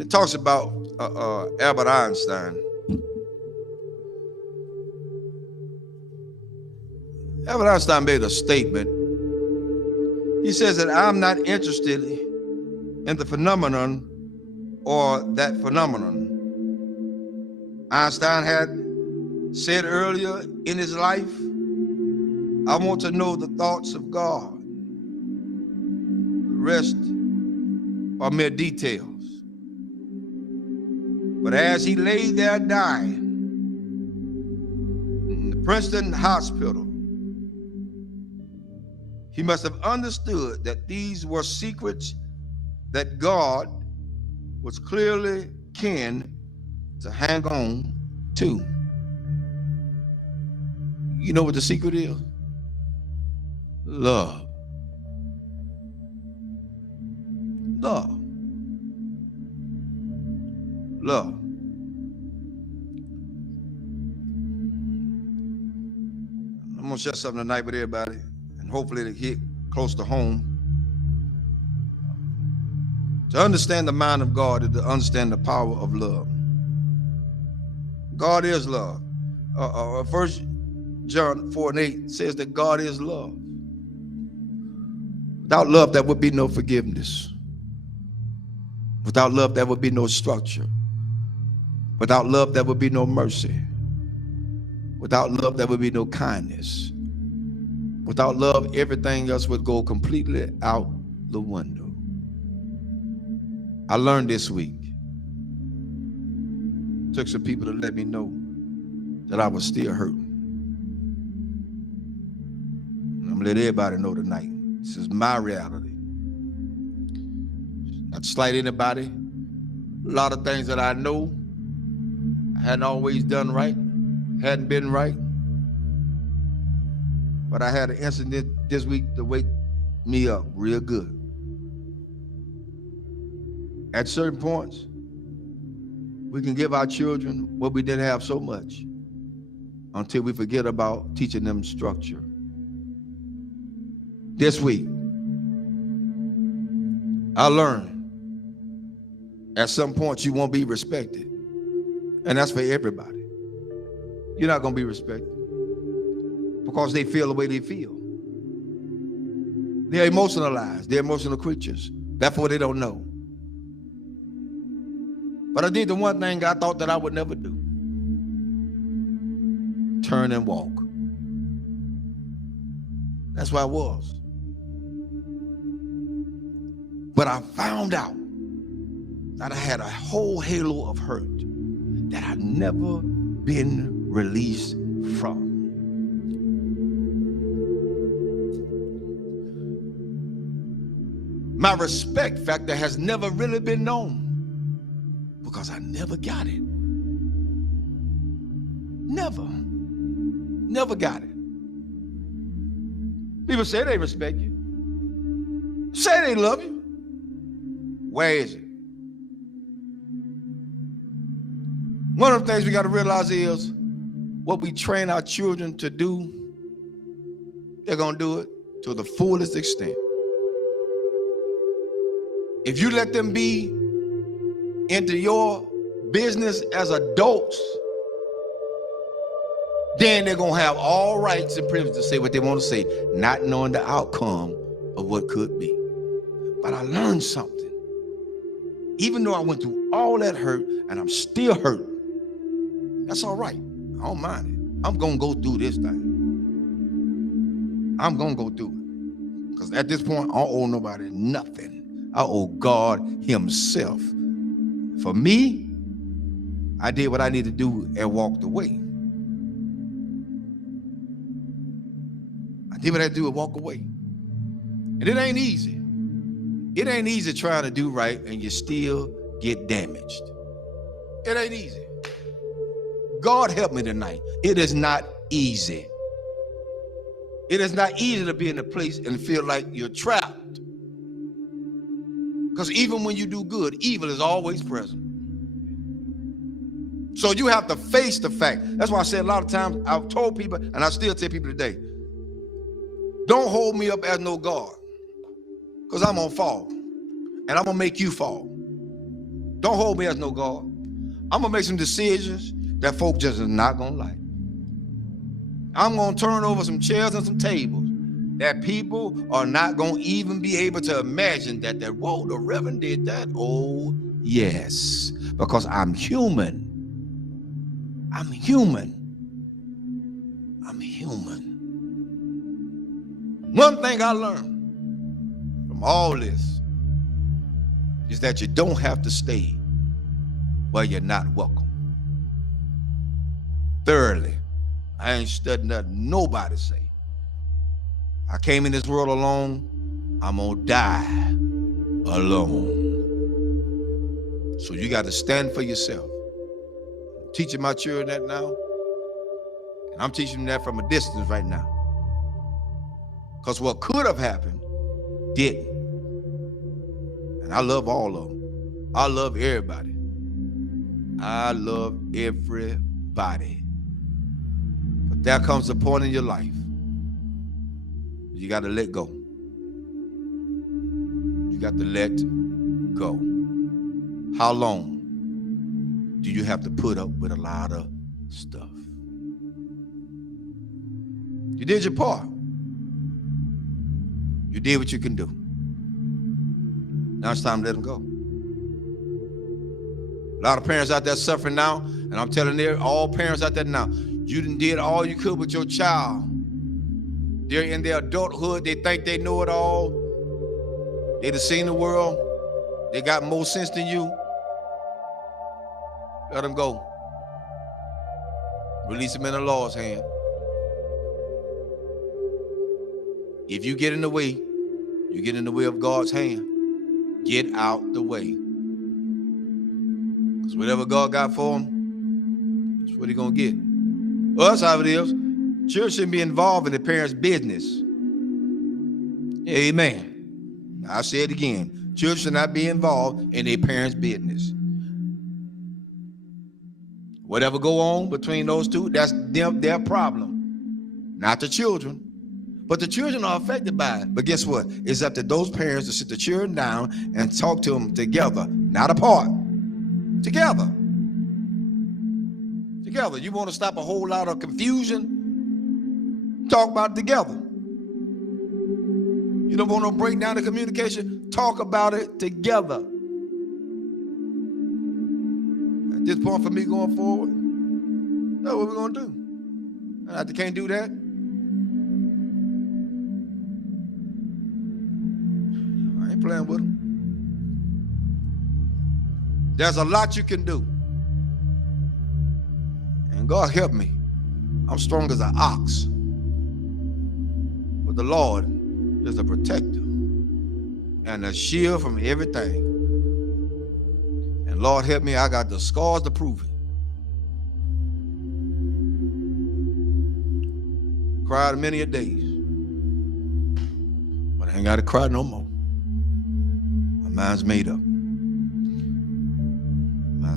It talks about Albert Einstein. Albert Einstein made a statement. He says that I'm not interested in the phenomenon or that phenomenon. Einstein had said earlier in his life, I want to know the thoughts of God. The rest are mere details. But as he lay there dying in the Princeton hospital, he must have understood that these were secrets that God was clearly keen to hang on to. You know what the secret is? Love. Love. Love. I'm going to share something tonight with everybody, and hopefully it'll hit close to home. To understand the mind of God is to understand the power of love. God is love. 1 John 4:8 says that God is love. Without love, there would be no forgiveness. Without love, there would be no structure. Without love, there would be no mercy. Without love, there would be no kindness. Without love, everything else would go completely out the window. I learned this week. Took some people to let me know that I was still hurting. And I'm gonna let everybody know tonight. This is my reality. Not to slight anybody. A lot of things that I know I hadn't always done right, hadn't been right. But I had an incident this week to wake me up real good. At certain points, we can give our children what we didn't have so much until we forget about teaching them structure. This week, I learned at some point you won't be respected. And that's for everybody. You're not going to be respected because they feel the way they feel. They're emotionalized. They're emotional creatures. Therefore, they don't know. But I did the one thing I thought that I would never do. Turn and walk. That's where I was. But I found out that I had a whole halo of hurt that I'd never been released from. My respect factor has never really been known because I never got it. Never got it. People say they respect you. Say they love you. Where is it? One of the things we got to realize is what we train our children to do, they're going to do it to the fullest extent. If you let them be into your business as adults, then they're going to have all rights and privileges to say what they want to say, not knowing the outcome of what could be. But I learned something. Even though I went through all that hurt and I'm still hurting, that's all right. I don't mind it. I'm going to go through this thing. I'm going to go through it. Because at this point, I don't owe nobody nothing. I owe God himself. For me, I did what I needed to do and walked away. I did what I had to do and walk away. And it ain't easy. It ain't easy trying to do right and you still get damaged. It ain't easy. God help me tonight. It is not easy. It is not easy to be in a place and feel like you're trapped. Because even when you do good, evil is always present. So you have to face the fact. That's why I said a lot of times, I've told people, and I still tell people today, don't hold me up as no God. Because I'm going to fall. And I'm going to make you fall. Don't hold me as no God. I'm going to make some decisions that folk just is not going to like. I'm going to turn over some chairs and some tables that people are not going to even be able to imagine that, whoa, the Reverend did that. Oh, yes, because I'm human. I'm human. I'm human. One thing I learned from all this is that you don't have to stay where you're not welcome. Thirdly, I ain't studying nothing nobody say. I came in this world alone. I'm gonna die alone. So you got to stand for yourself. I'm teaching my children that now, and I'm teaching them that from a distance right now. Because what could have happened didn't. And I love all of them. I love everybody. I love everybody. But there comes a point in your life you got to let go. You got to let go. How long do you have to put up with a lot of stuff? You did your part. You did what you can do. Now it's time to let them go. A lot of parents out there suffering now, and I'm telling all parents out there now, you done did all you could with your child. They're in their adulthood. They think they know it all. They done seen the world. They got more sense than you. Let them go. Release them in the Lord's hand. If you get in the way, you get in the way of God's hand. Get out the way. Because whatever God got for them, that's what he's going to get. Well, that's how it is. Children shouldn't be involved in the parents' business. Amen. I'll say it again. Children should not be involved in their parents' business. Whatever go on between those two, that's their problem. Not the children. But the children are affected by it. But guess what? It's up to those parents to sit the children down and talk to them together, not apart. Together. Together. You want to stop a whole lot of confusion? Talk about it together. You don't want to break down the communication? Talk about it together. At this point for me going forward, that's what we're going to do. And if they can't do that, I ain't playing with them. There's a lot you can do. And God help me. I'm strong as an ox. But the Lord is a protector and a shield from everything. And Lord help me, I got the scars to prove it. Cried many a days. But I ain't got to cry no more. My mind's made up.